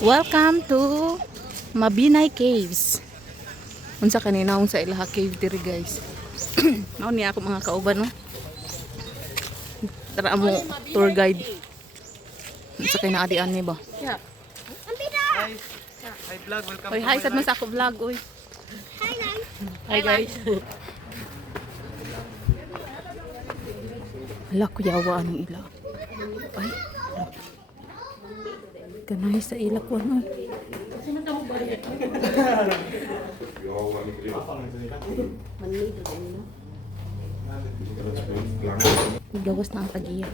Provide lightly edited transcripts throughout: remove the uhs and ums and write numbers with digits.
Welcome to Mabinay Caves. Unsa kanina unsa ilaha cave diri guys. Mao ni ako mga kauban no. Tara mo tour guide. Unsa kay naadian ni ba? Yeah. Hi vlog, welcome Oy, to hi my sad mo life. sa ako vlog oy. Hi guys. Hala kuyawa anong ila. Ay. Kanay sa ila ko ano. Gawas na ang tagiya.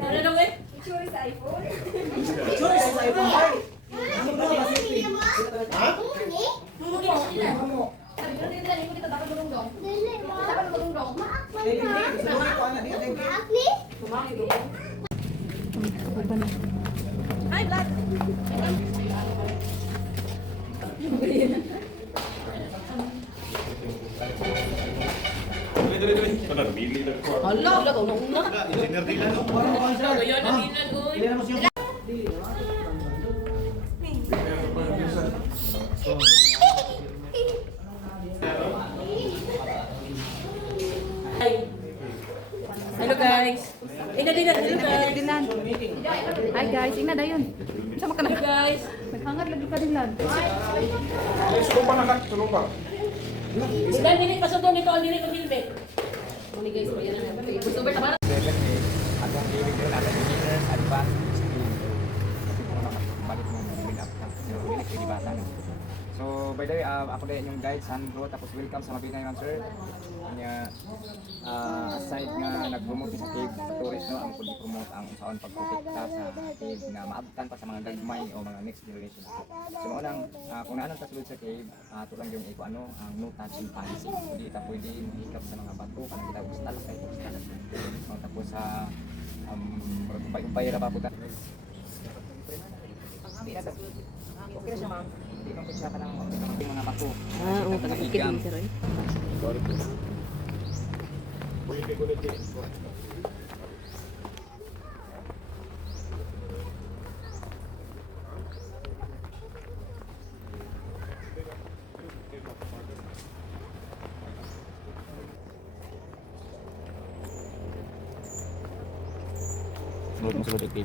Ano daw eh? Hi vlog. Hala, wala ko nung una. Yan ang ilan oy. Hello guys. Hello guys. Dilan. Hi guys, ingna dayon. Sama ka na. Hello guys. Naghangat lagi ka dilan. Bukan dili pasundon nito ang dili pag helmet. Muni guys, ayan na. Gusto ba sa Atong giving yun, atong beginners, advanced skill. Balik mo, build up ng pwede bata. So, by the way, ako din yung guide, Sandro, tapos welcome sa Mabinay ma'am sir. Kanya, aside nga nag-promote sa cave tourist, no, ang pag-promote ang usaon pagprotekta sa cave na maabtan pa sa mga gagmay o mga next generation. So, unang, kung naanong kasulod sa cave, ito lang yung iko, ano, ang no touching policy. Hindi ita pwede mahikap sa mga bato, kanang kita ustal kayo ustal. Tapos sa kumpay na pa po ta. Hindi na okay na siya ma'am. Hindi na po siya ka ng mga bato. Ah, oo, taga-ikid ni sir.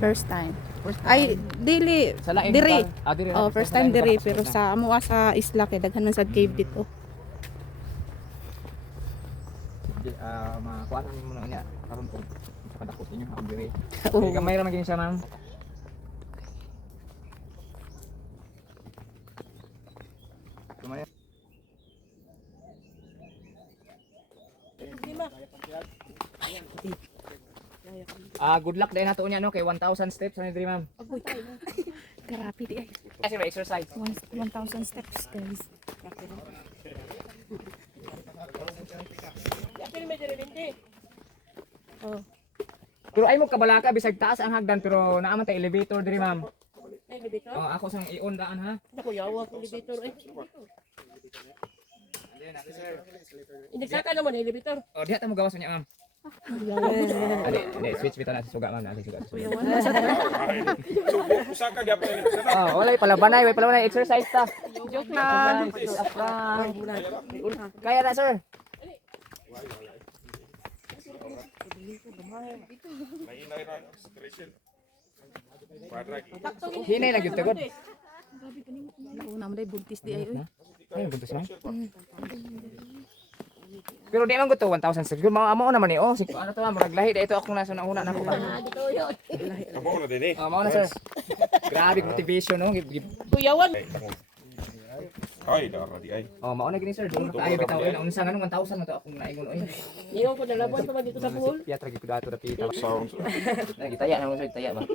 First time. Ay, dili. Sa laing Diri. lugar. Diri. Oh, first time diri pero sa amuha sa isla kay daghan man sad cave dito. Makuha namin muna niya. Karon po. Sa kadakot ninyo ang diri. Oo. Okay, gamay ra man gini siya ma'am. Kumaya. Good luck din nato niya no kay 1,000 steps ani diri ma'am. Grabe di ay. Kasi exercise. 1,000 steps guys. Oh. Pero ay mo kabalaka bisag taas ang hagdan pero naa man tay elevator diri ma'am. Elevator? Oh, ako sang ion daan ha. Naku, yawa ang elevator. Ay, Ayan, sir. inagsaka naman elevator. Oh, diha ta mo gawas niya ma'am. Switch bitaw na sa suga ma'am, na suga. Walay pala banay, way pala banay exercise ta. Joke lang. Kaya na sir. Hinay lang yung tagod. Una mo dai buntis di ay. Ay, buntos na. Pero di man gusto 1,000 steps. Amo naman ni oh, ano to murag lahi dito ako nasa nauna nako. Amo na din eh. Mao na sir. Grabe motivation no. Kuyawan. Ay, dara di ay. Oh, mao na gini sir. Dili kaayo bitaw oy. Unsa nganong 1,000 man to akong naingon oy. Iyon ko dalabuan pa man dito sa pool. Piatra gid ko dato na pita. Sounds. Gitaya na mo sir, taya ba.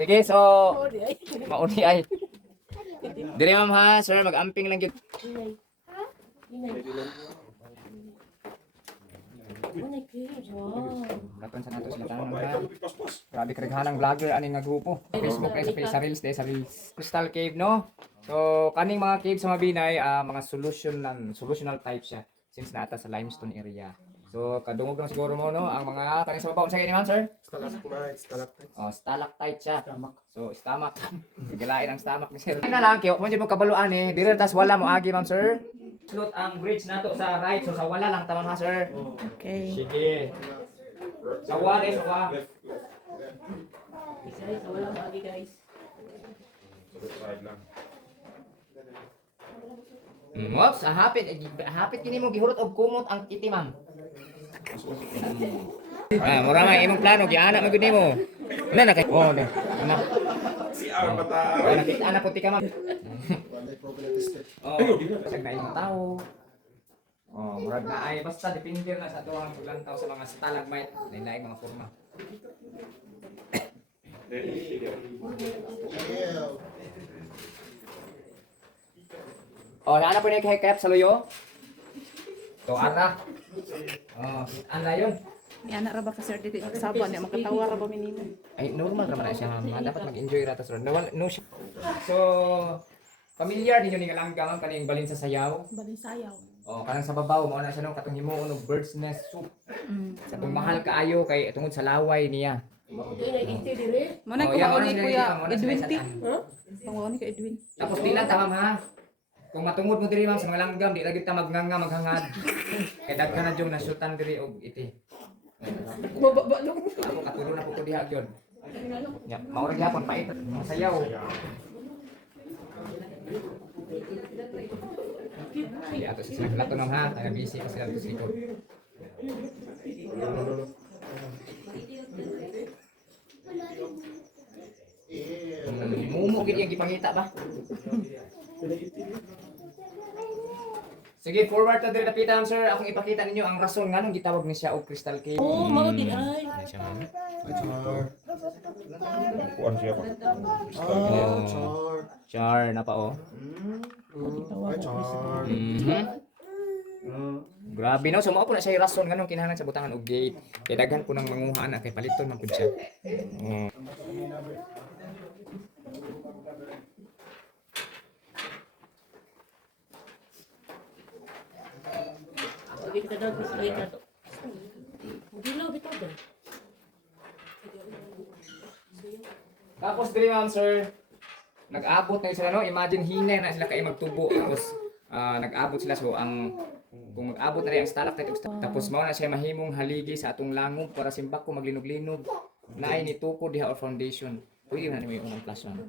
Sige, so mauni ay. Dire ma'am ha, sir, mag-amping lang gyud. Manay caves. Wow. Daton sa nato sila tanan ha. Grabe karighanang vlogger aning nga grupo. Facebook ay sa Reels de sa Reels. Crystal Cave no. So kaning mga cave sa Mabinay mga solutional type siya since naata sa limestone area. So kadungog lang siguro mo no ang mga kaning sa babaw sa kini man sir. Stalactite siya. So stomach. Gilain ang stomach ni sir. Na lang kyo mo mo kabaluan dire tas wala mo agi ma'am sir. Slot ang bridge nato sa right so sa wala lang tama ha sir. Okay. Sige. Sa wala sa wala. Guys, wala lagi guys. Ops, hapit kini mo gihurot og kumot ang kiti ma'am. Mura nga imong plano giana mo gud nimo. Na na kay na. Na. Si Ar bata. Nakita na puti ka ma'am. Sa imong tao. Murag na ay basta depende na sa tuwang paglantaw sa mga stalagmite, lain-lain mga forma. Naana po ni kay Kep sa luyo. To ana. Ana yun. Yan na ra ba ka sir dito sabo niya makatawa ra ba minimo. Ay normal ra man na siya. Dapat mag-enjoy ra ta sir. No siya. So familiar ninyo ni Kalangga man kaning balin sa sayaw. Balin sayaw. Kanang sa babaw mo na siya no katong himuon og bird's nest soup. Sa tong mahal kaayo kay tungod sa laway niya. Okay, nag-stay dire. Mo na kuha ni Kuya Edwin ti. Kuha ni ka Edwin. Tapos dila ta ma'am ha. Kung matungod mo diri ma'am sa mga langgam di lagi ta magnganga maghangad. Kay daghan na jud na shootan diri og iti. Baba lang. Ako katulo na po ko diha gyud. Ya, mao ra gyapon pait. Masayaw. Di ato sa sila lato ha. Ay busy pa sila sa likod. Mumo gid yung gipangita ba? Sige, forward to dire dapitan sir. Akong ipakita ninyo ang rason nganong gitawag ni siya og Crystal Cave. Oh, mao din ay. Kuan siya pa. Char na pa oh. Grabe no, so mao po na siya yung rason nganong kinahanglan sa butangan og gate. Kay daghan po nang manguha na kay paliton man pud siya. Sige kita daw display ka to. Dilaw bitaw ba? Tapos diri ma'am sir, nag-abot na sila no, imagine hiner na sila kay magtubo tapos nag-abot sila so ang kung mag-abot na rin ang stalactite tapos mao na siya mahimong haligi sa atong langom para simbak ko maglinog-linog naay ni tuko diha or foundation. Pwede na nimo yung unang plus ma'am.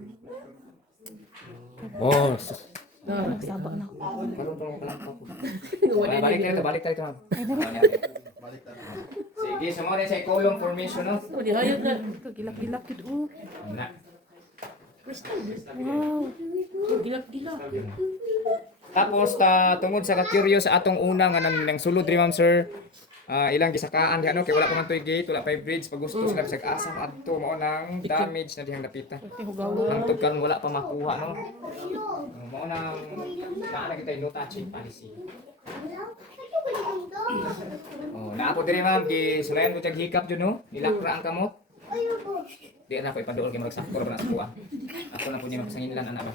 Sabo na. Karon pa ko. Balik tayo ma'am. Sige, sumo rin sa column formation no. Oh, di hayod na. Gilak-gilak gid Na. Crystal. Wow. Gilak-gilak. Tapos tungod sa ka-curious sa atong unang nang sulod ri ma'am sir. Ilang gisakaan di ano kay wala pa man toy gate, wala pa bridge pag gusto sila sa asam adto mao nang damage na dihang napita. Hangtod kan wala pa makuha no. Mao nang naa kita no touching policy. Naapo diri ma'am gi sulayan ko tag hikap jud no. Nilakra ang kamot. Di na ko ipaduol kay magsaktor na sa kuha. Ako na po niya magsanginlan ana ba.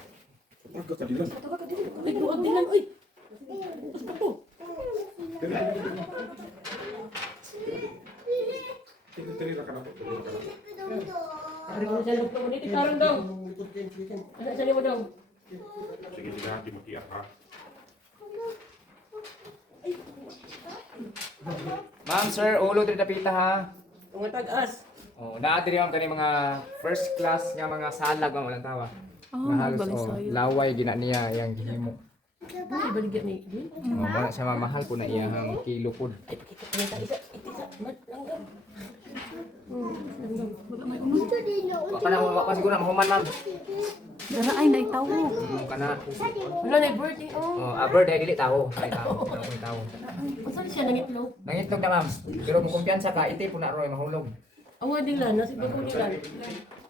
Ay, buwag din lang. Uy! Mas pa to. Ari ko sa loob ko nito karon daw. Asa sa limo daw? Sige, sige natin makiyak ha. Ma'am sir, ulo diri dapita ha. Mga tag-as. Naa diri ma'am kani mga first class nga mga salag ang walang tawa. Halos laway gina niya yang gihimo. Ay, baligyan ni Edwin. Wala siya mamahal ko na iyang kilo pod. Ay, pakita isa. Langgam. Wala siguro na mahuman ma'am. Dara ay nay tawo. Kana. Wala na birthday. Oh. Bird ay dili tawo. Ay tawo. Ay tawo. Saan siya nangitlog? Nangitlog na ma'am. Pero kung kumpiyansa ka, iti po na roy mahulog. Awa din lang, nasa bago nila.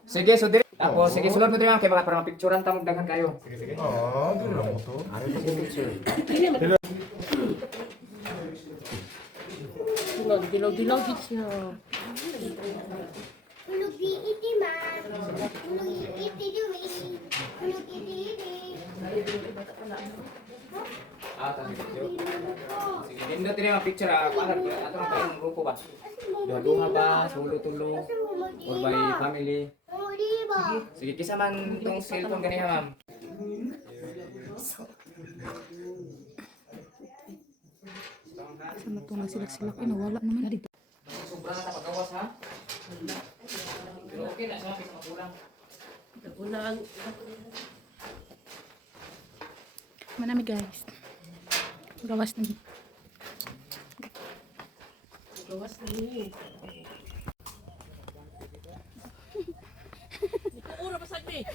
Sige, so dire. Tapos sige sulod mo diri ma'am kay baka para mapicturean ta mo daghan kayo. Sige sige. Gano'n mo to. Ano sa picture? Hindi nga, dilaw-dilaw gid siya. Hulog di iti man. Hulog iti duwi. Hulog iti iti. Sige, nindot din yung picture para ato na tayong grupo ba? Duha-duha ba, sulo-tulo, or by family? Oh, di ba? Sige, kisa man tong cellphone ganiha ma'am. Sana to nagsilak-silak eh, nawala naman dito. Sobra na pagkawas ha? Pero okay na siya, kasi makulang. Unang Manami guys. Gawas na. gawas ni. Ora pa sagdi.